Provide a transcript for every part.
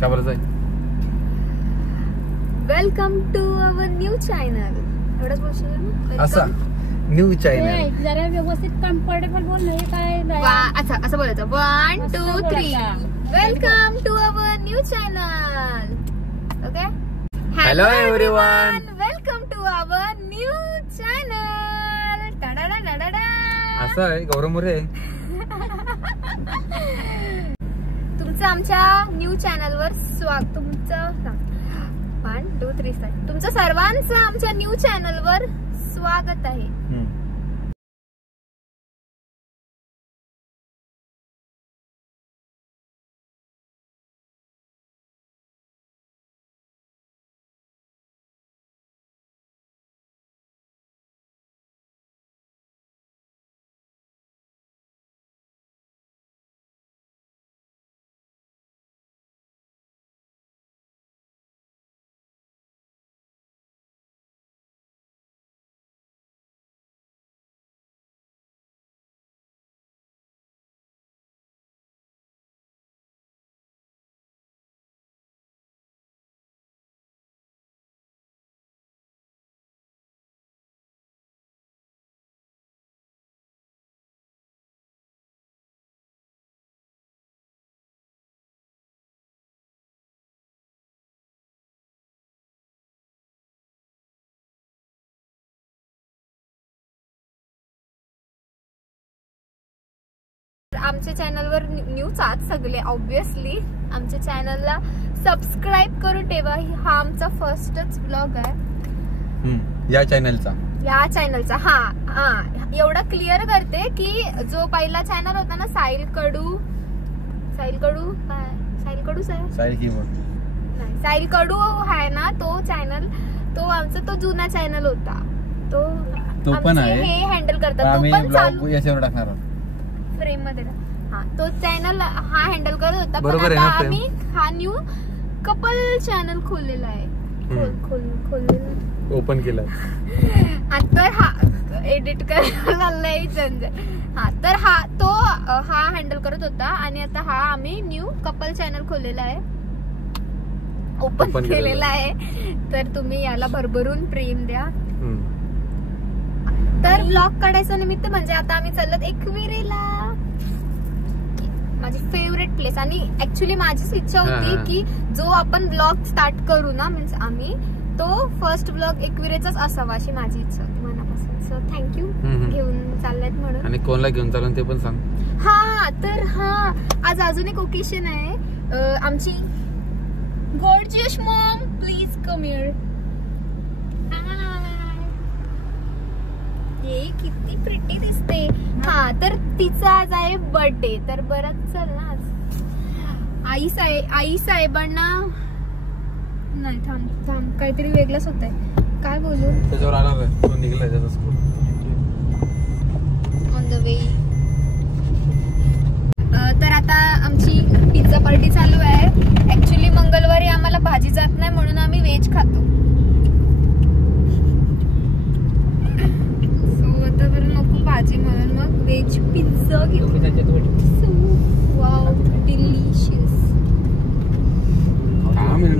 काय बोलायचं? Welcome to our new channel. एवढंच बोलशील असं न्यू चॅनल. जरा व्यवस्थित कम्फर्टेबल बोल नाही काय. अच्छा असं बोलायचं. 1 2 3 welcome to our new channel. Okay. Hello everyone, welcome to our new channel. असं आहे गौरव मोरे. तुमचं आमच्या न्यू चॅनलवर स्वागत. तुमचं 1 2 3 तुमचं सर्वांचं आमच्या न्यू चॅनलवर स्वागत आहे. आमच्या चॅनलवर न्यूज आज सगळे ऑब्विसली आमच्या चॅनलला सबस्क्राईब करून ठेवा. हा आमचा फर्स्टच ब्लॉग आहे या चॅनलचा. हा एवढं क्लिअर करते की जो पहिला चॅनल होता ना साहिल कडू आहे ना, तो चॅनल तो आमचा तो जुना चॅनल होता. तो पण आहे हे हँडल करतात. तो पण चालू याच्यावर टाकणार फ्रेम मध्ये. हा तो चॅनल हा हँडल करत होता. बरोबर पण आहे आता ना. आम्ही हा न्यू कपल चॅनल खोललेला आहे. ओपन केलं. आता हा एडिट करायला लय झंझट. हा तर हा हँडल करत होता आणि आता हा आम्ही न्यू कपल चॅनल खोललेला आहे, ओपन केलेला आहे. तर तुम्ही याला भरभरून प्रेम द्या. तर ब्लॉग काढायचं निमित्त म्हणजे आता आम्ही चाललो एकविरेला, माझी फेवरेट प्लेस. आणि ऍक्च्युली माझीच इच्छा होती की जो आपण ब्लॉग स्टार्ट करू ना, मीन्स आम्ही तो फर्स्ट ब्लॉग एकविरेचाच असावा अशी माझी इच्छा होती मनापासून. सो थँक्यू घेऊन चालल्यात म्हणून. आणि कोणला घेऊन चालू ते पण सांग. तर आज अजून एक ओकेशन आहे. आमची gorgeous Maugham please come here. किती प्रिटी दिसते. तर तिचा आज आहे बर्थडे. तर बरंच चल ना आज आई साहेबांना नाही. थांब काहीतरी वेगळंच होत आहे. काय बोलू. त्याच्यावर आला तो निघला त्याचा स्कूल ऑन द वे. तर आता आमची पिझ्झा पार्टी चालू आहे. ऍक्च्युली मंगळवारी आम्हाला भाजी जात नाही म्हणून आम्ही व्हेज खातो. भाजी म्हणून मग व्हेज पिझ्झा घेऊ. Wow delicious.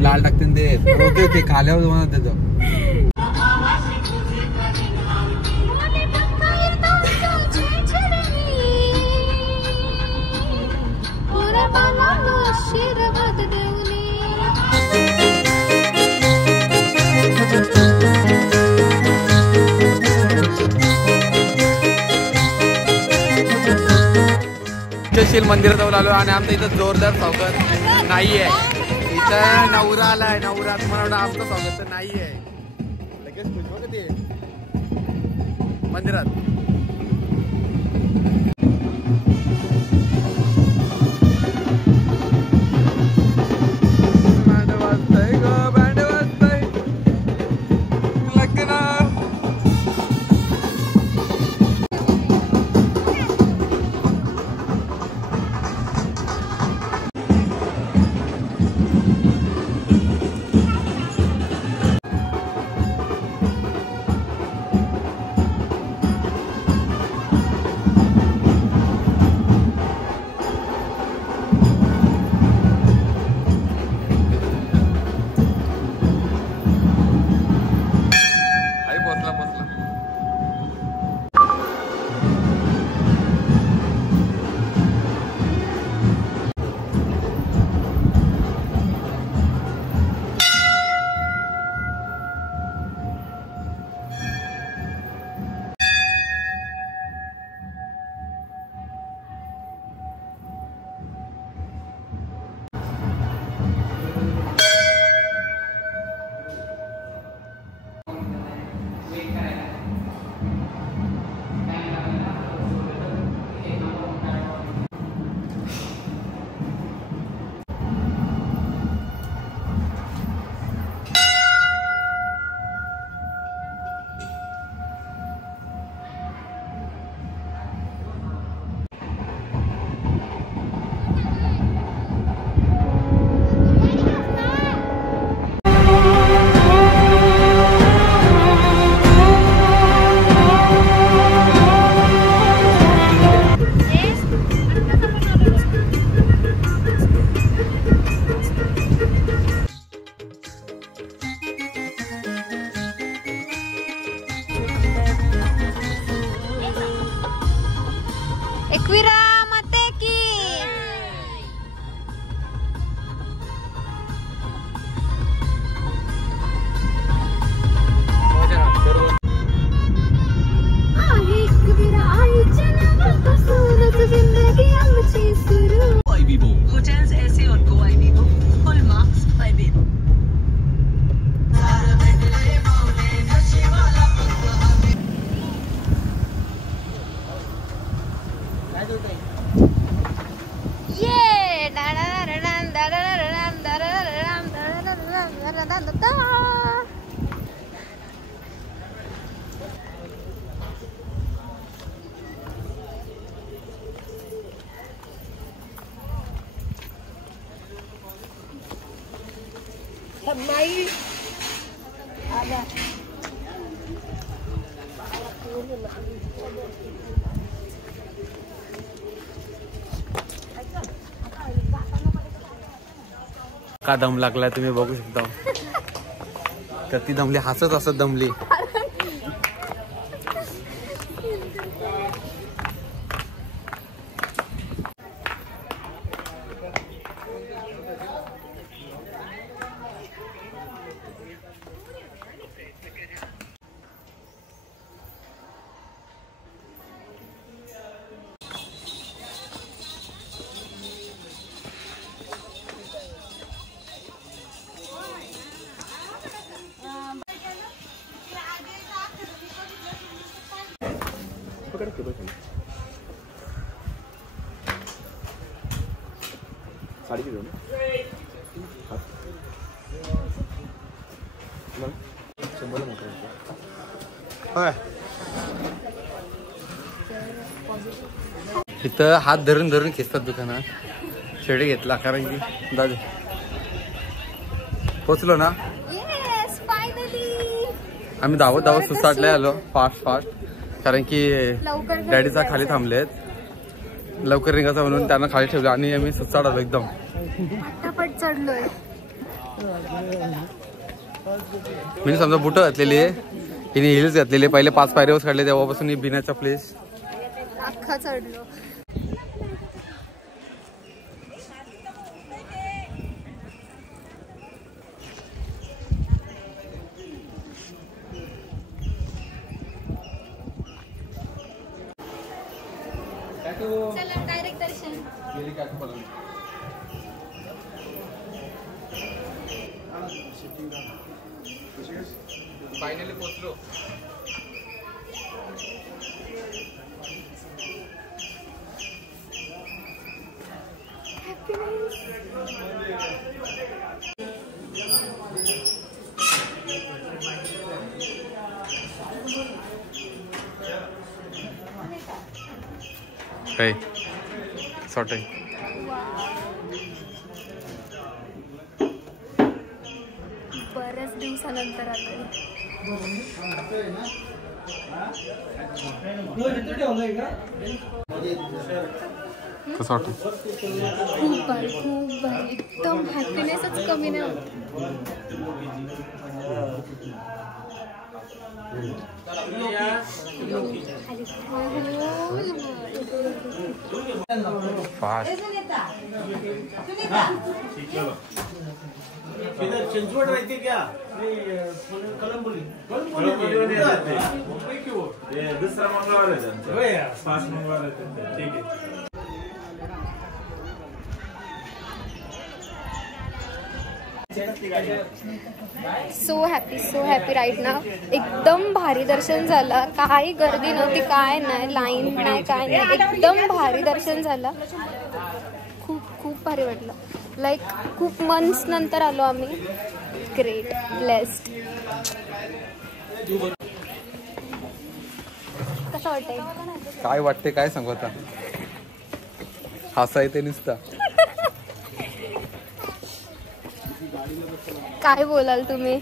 लाल टाकते ते खाल्यावर तुम्हाला त्याचं. मंदिरात जाऊन आलो आणि आमच्या इथं जोरदार स्वागत नाहीये. इथं नवरा आलाय. नवरा तुम्हाला आमचं स्वागत तर नाहीये. लगेच खुश बघ ते मंदिरात. दा दा दा. का दम लागलाय तुम्ही बघू शकता. कती दमली, हसत हसत दमली. साडी किती इथं हात धरून धरून खेचतात दुकानात. शेडे घेतला कारण की दादा पोचलो ना. Yes finally. आम्ही धावत धावत सुसाटले आलो फास्ट कारण की लवकर डॅडीचा खाली थांबलेत. लवकर निघायचं म्हणून त्यांना खाली ठेवलं आणि आम्ही सुसाट आलो एकदम. पटापट चढलोय. मी समजा बुट घातलेली आहे, हिने हिल्स घातलेली. पहिले 5 पायऱ्यावर काढले तेव्हापासून बिनाच्या प्लेस अख्खा चढलो. चला डायरेक्ट दर्शन. फायनली पोचलो. Hey, sorting. बऱ्याच दिवसानंतर आलोय. कसं वाटतं? खूप भारी एकदम हॅपीनेसच कमी नाही होत. फास्ट चिंचवड रहती क्या? कलंबोली दूसरा मंगळवार आहे त्यांचा. 5 मंगळवार आहे. ठीक आहे. सो हॅपी राईट ना. एकदम भारी दर्शन झालं. काही गर्दी नव्हती, काय नाही, लाईन नाही, काय नाही. एकदम भारी दर्शन झालं. खूप भारी वाटलं. लाईक खूप मंथ्स नंतर आलो आम्ही. Great, blessed. कसं वाटतंय? काय वाटते काय सांगू आता. हसा येते नुसता. काय बोलाल तुम्ही?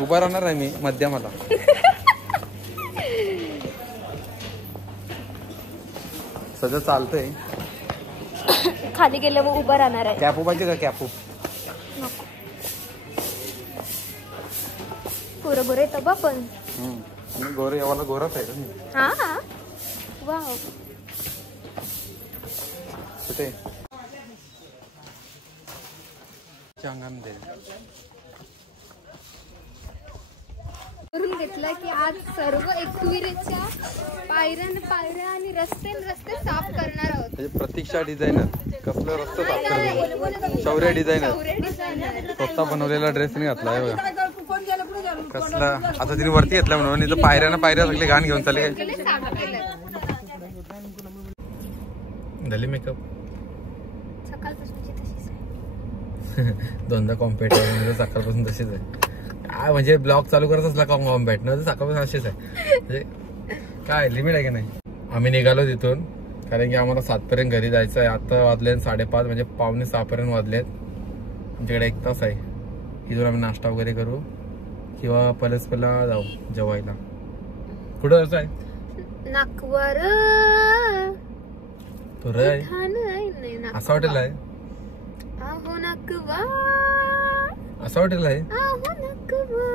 उभा राहणार आहे मी मध्यमाला. सध्या चालतंय. खाली गेल्यावर उभं राहणार आहे. कॅप उभायची का? कॅप पुरं बरं येतं बा पण. आणि गोरे यावाला गोराच आहे का मी. हा वाव. कुठे अंगण दे करून घेतलं की आज सर्व एकविरेच्या पायऱ्या आणि रस्ते साफ करणार आहोत. म्हणजे प्रतीक्षा डिझायनर कसलं रस्ते साफ करते. शौर्य डिझायनर स्वतः बनवलेला ड्रेस नाही घातला आहे बघा. कसला आता तिने वरती घेतला म्हणून. इथं पायऱ्या सगळे घाण घेऊन चालले. झाली मेकअप. सकाळपासूनची तशीच आहे. दोनदा कॉम्पॅट आहे सकाळपासून तशीच आहे. काय म्हणजे ब्लॉग चालू करत असला का कॉम्पॅट न सकाळपासून अशीच आहे. म्हणजे काय लिमिट आहे की नाही. आम्ही निघालो तिथून कारण की आम्हाला 7 पर्यंत घरी जायचं आहे. आता वाजले 5:30 म्हणजे 5:45 पर्यंत वाजलेत. आमच्याकडे 1 तास आहे. इथून आम्ही नाश्ता वगैरे करू किंवा पलसपला जाऊ जेवायला. कुठं जायचं आहे? नागवर असं हॉटेल आहे. अहो नागवा असं हॉटेल आहे. अहो नागवा.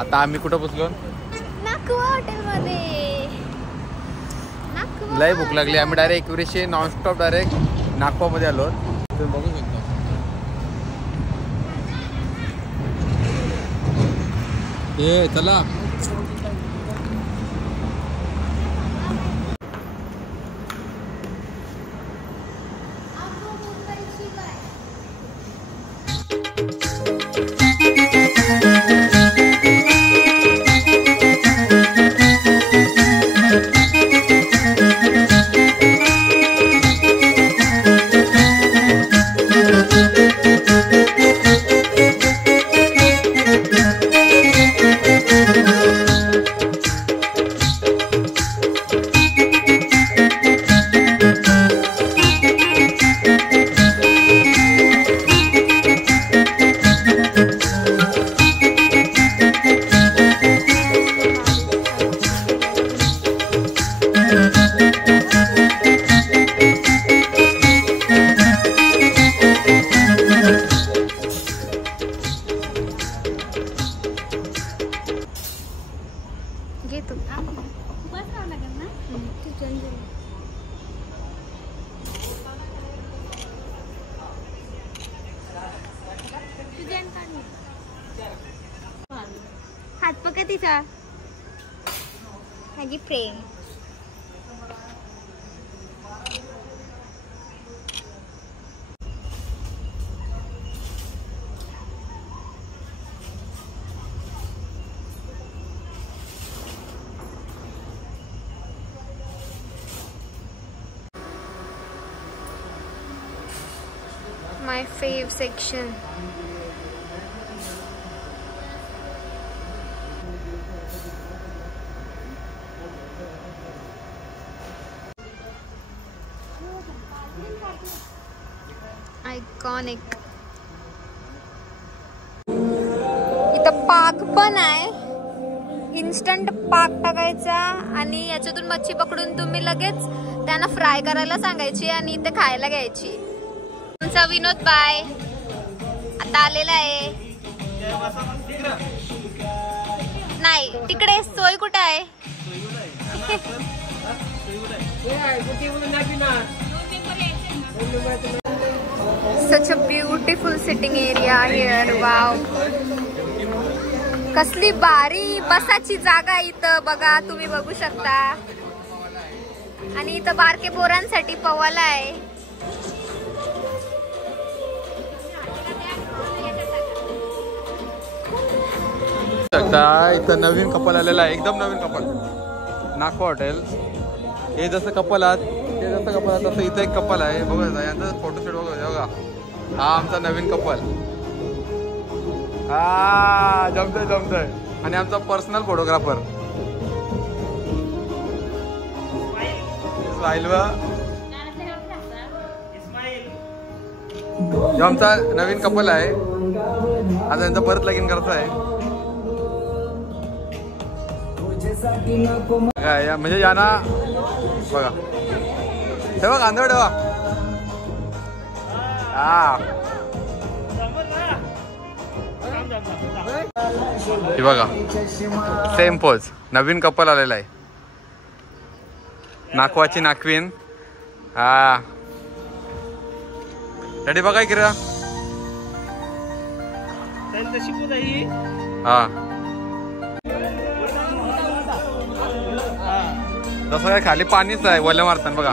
आता आम्ही कुठं पोचलो? नागवा हॉटेल मध्ये. लय भूक लागली. आम्ही डायरेक्ट एक्युरेशी नॉनस्टॉप डायरेक्ट नागवा मध्ये आलो. तुम्ही बघू शकता. ए चला हात पका तिचा माझी friend. My fave section. Iconic. इथं पाक पण आहे. इन्स्टंट पाक टाकायचा आणि याच्यातून मच्छी पकडून तुम्ही लगेच त्यांना फ्राय करायला सांगायची आणि इथे खायला घ्यायची. तुमचा विनोद बाय आता आलेला आहे. नाही तिकडे सोय कुठे आहे? Such a beautiful sitting area here. Wow. कसली भारी बसाची जागा इथं बघा तुम्ही बघू शकता. आणि इथं बारके पोरांसाठी पवाला आहे. इथं नवीन कपल आलेला आहे. एकदम नवीन कपल. नागवा हॉटेल. हे जसं कपल आहात ते जसं कपल आहात तसं इथं एक कपल आहे. बघा यांचा फोटोशूट बघा. हा आमचा नवीन कपल. हा जमतोय. आणि आमचा पर्सनल फोटोग्राफर जो आमचा नवीन कपल आहे. आता यांचा परत लगीन करायचं आहे. म्हणजे यांना बघा ठेवा कांदा ठेवा. हा हे बघा सेम पोज. नवीन कपल आलेला आहे. नाकवाची नाकवीन. हा रेडी बघा किरा. हा तसं काय खाली पाणीच आहे वल्या मारताना बघा.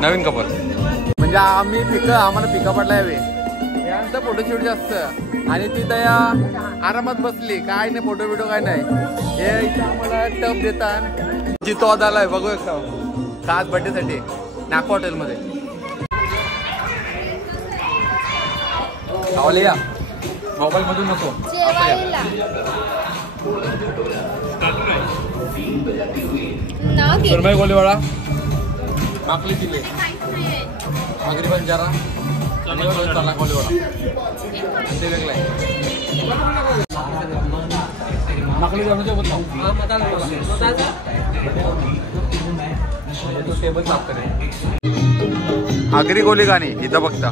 नवीन कपल म्हणजे आम्ही आम्हाला पिका पडला हवे यांचा फोटोशूट जास्त. आणि ती दया आरामात बसली काय नाही फोटो बिटो काय नाही. हे इथं आम्हाला टप देतात. जितो आलाय बघू एक खास बर्थडे साठी नाको हॉटेल मध्ये. आवले या मोबाईल मधून नको. सुरमई गोलीवाडा माकली दिले आगरी बंजारा चला गोलीवाडा ते वेगळं आहे. माकली टेबल साफ करेल. आगरी गोली गाणी इथं बघता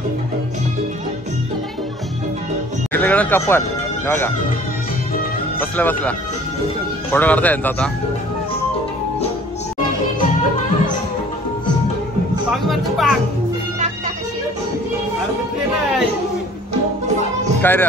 कपल बघा बसला बसला फोटो काढता यांचा आता. काय रे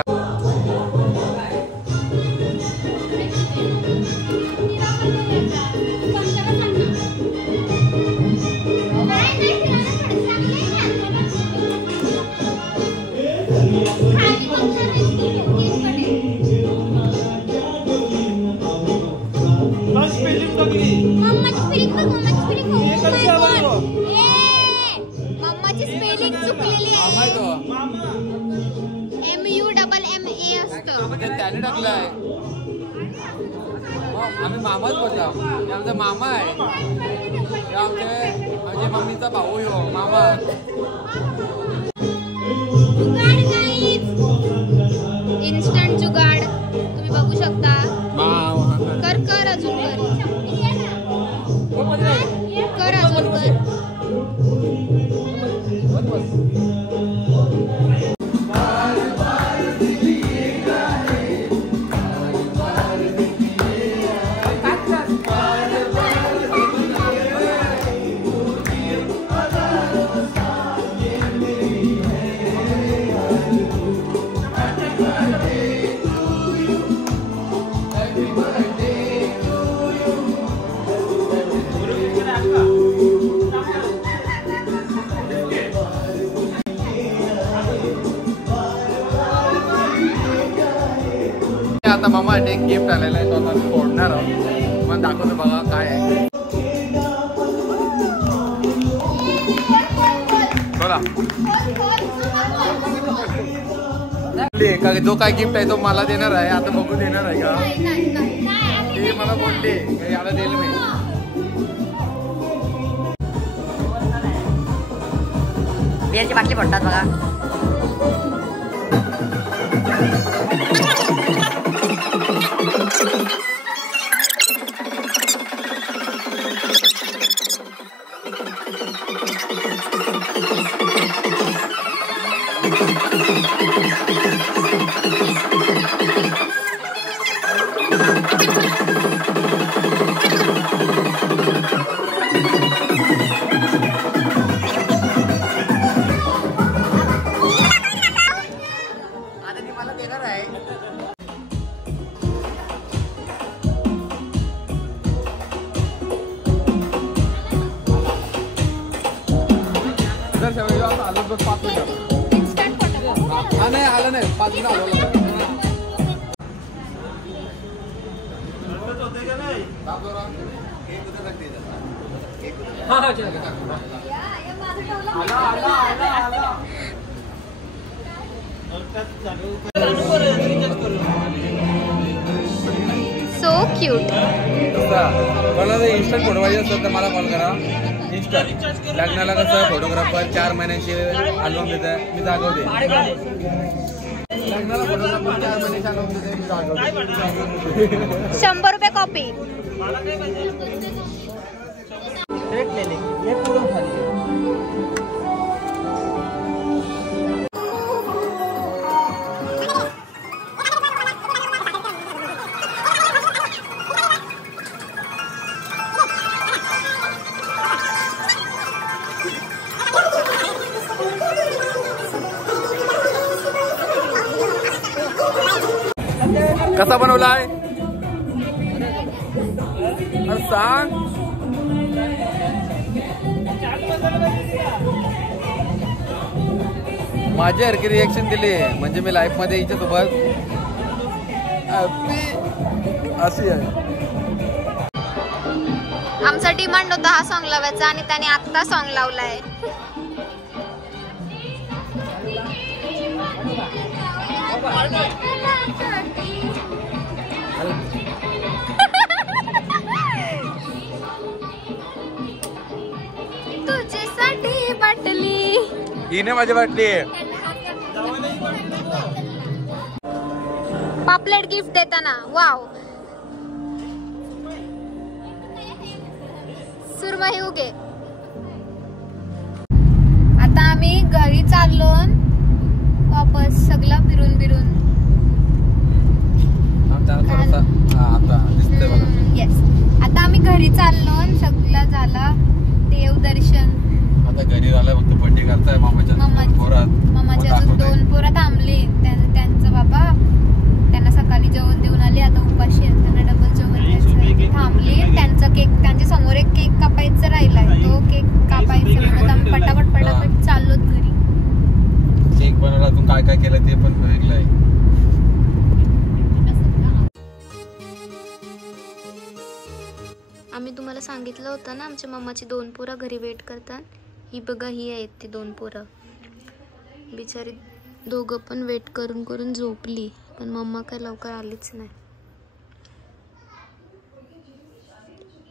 मम्माची स्पेलिंग चुकलेली. MUMMA असतं. त्याने टाकलाय. आम्ही मामाच बोलला. आमचा मामा आहे. आमच्या मम्मीचा भाऊ हो मामा. इन्स्टंट जुगाड तुम्ही बघू शकता. कर अजून कर अजून कर. आता मामा एक गिफ्ट आलेला आहे तो आता मी फोडणार आहोत. मला दाखवतो बघा काय आहे. बोला जो काय गिफ्ट आहे तो मला देणार आहे. आता बघू देणार आहे का ते मला बोलले याला देईल मी. बियाची बाटली पडतात बघा. नाही आलं नाही 5 मिनिट आलं. So cute. मला इन्स्टंट फोटो पाहिजे असेल तर मला कॉल करा. इन्स्टॉल लग्नाला कसं फोटोग्राफर 4 महिन्यांची अल्बम देत मी दाखवते लग्नाला फोटोग्राफर 4 महिन्याची अल्बम देते मी दाखवते 100 रुपये कॉपी कसा बनवलाय सांग माझी हरकी रिएक्शन दिली म्हणजे मी लाईफ मध्ये हिच्या सोबत अशी आहे आमचा डिमांड होता हा सॉन्ग लावायचा आणि त्याने आत्ता सॉन्ग लावलाय तुझ्यासाठी बाटली हिने माझी वाटली पापलेट गिफ्ट देताना वाव सुरमई उगे आता आम्ही घरी चाललो वापस सगळा फिरून फिरून आता दिसतंय बघा येस आता आम्ही घरी चाललो सगळं झाला देवदर्शन आता घरी झालं फक्त बड्डे करताय मामाच्या अजून 2 पोरं थांबले त्यांचं बाबा त्यांना सकाळी जेवण देऊन आले आता उपाशी आहेत त्यांना डबल जेवण द्यायचं थांबले त्यांचा केक त्यांच्या समोर एक केक कापायचा राहिलाय तो केक कापायचा म्हणून आम्ही पटापट चाललो घरी केक बनवला तू काय काय केलं ते पण वेगळं आहे आम्ही तुम्हाला सांगितलं होतं ना आमच्या मम्माची 2 पोरं घरी वेट करतात ही बघा ही आहेत ती 2 पोरं बिचारी दोघं पण वेट करून करून झोपली पण मम्मा काय लवकर आलीच नाही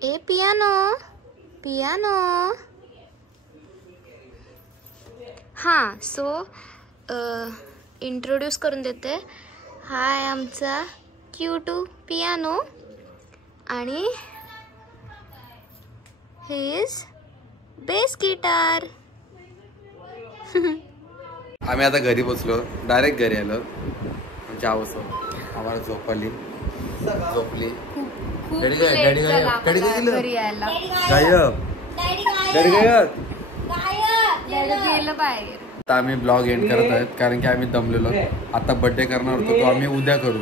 ए पियानो हां सो इंट्रोड्यूस करून देते हाय आमचा क्यूटू पियानो आणि हिज बेस गिटार आम्ही आता घरी पोचलो डायरेक्ट घरी आलो आमच्या आवाज आम्हाला झोपली घरी यायला गेलं बाहेर आता आम्ही ब्लॉग एंड करत आहेत कारण की आम्ही दमलेलो आता बर्थडे करणार होतो तो आम्ही उद्या करू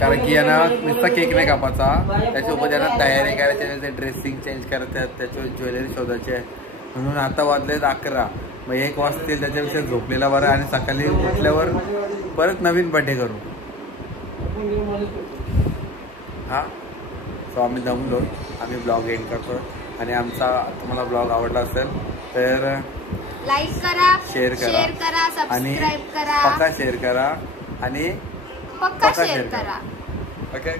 कारण की यांना नुसता केक नाही कापायचा त्याच्यासोबत यांना तयारी करायची ड्रेसिंग चेंज करायचं त्याच्यावर ज्वेलरी शोधायची आहे म्हणून आता वाजलेत 11 मग 1 वाजतील त्याच्यापेक्षा झोपलेला बरं आणि सकाळी उठल्यावर परत नवीन बर्थडे करू हा सो आम्ही दमलो आम्ही ब्लॉग एंड करतो आणि आमचा तुम्हाला ब्लॉग आवडला असेल तर लाईक करा शेअर करा आणि सबस्क्राईब करा पक्का शेअर करा आणि पक्का शेअर करा ओके